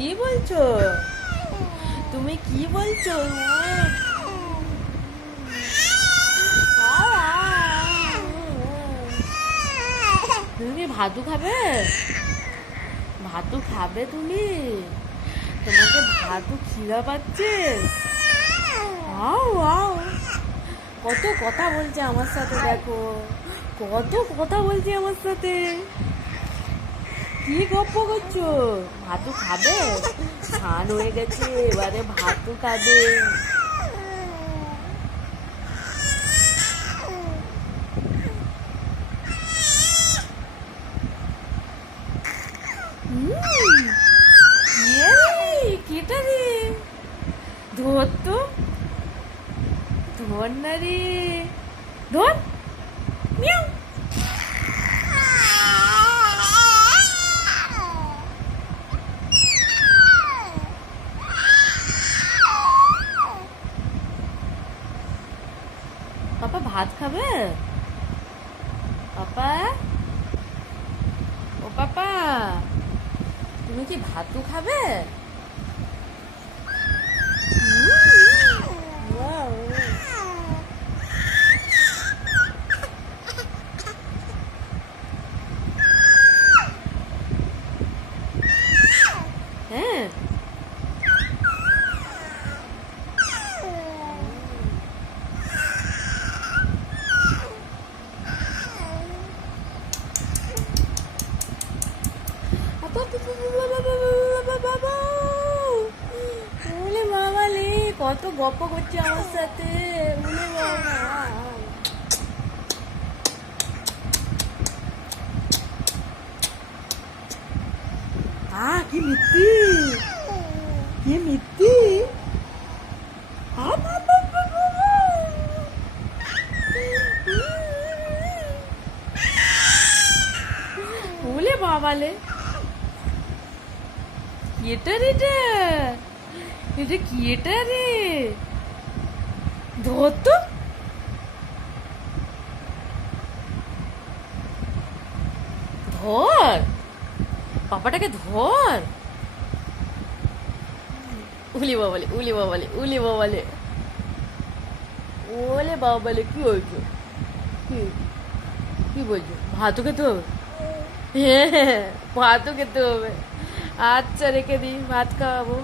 কি বলছো? তুমি কি বলছো? তুমি কি ভাতু খাবে? ভাতু খাবে তুমি? তোমাকে ভাতু খিদা পাচ্ছে? আও আও, কত কথা বলছে আমার সাথে, দেখো কত কথা বলছে আমার সাথে। কি গপ্প করছো? ভাতু খাবে? স্নান হয়ে গেছে, এবারে ভাতু খাবে। কে রে? কেটা রে? ধর তো, ধর না রে, ধর। মিয়াও। পাপা ভাত খাবে? পাপা, ও পাপা, তুমি কি ভাতু খাবে? হ্যাঁ। ওলে বাবা লে, কত গপ্প করছে আমার সাথে। ওলে বাবা, কি মিথ্যি, কি মিথ্যি। ওলে বাবা লে, এটা রে, এটা এটা কি, এটা রে? ধর তো, ধর, পাপাটাকে ধর। উলি বাবালে, উলি বাবালে, উলি বাবালে, ওলে বাবালে, কি হয়েছে? কি, কি বলছো? ভাতও খেতে হবে? হ্যাঁ, ভাতও খেতে হবে। আচ্ছা রেখে দিই, ভাত খাওয়াবো।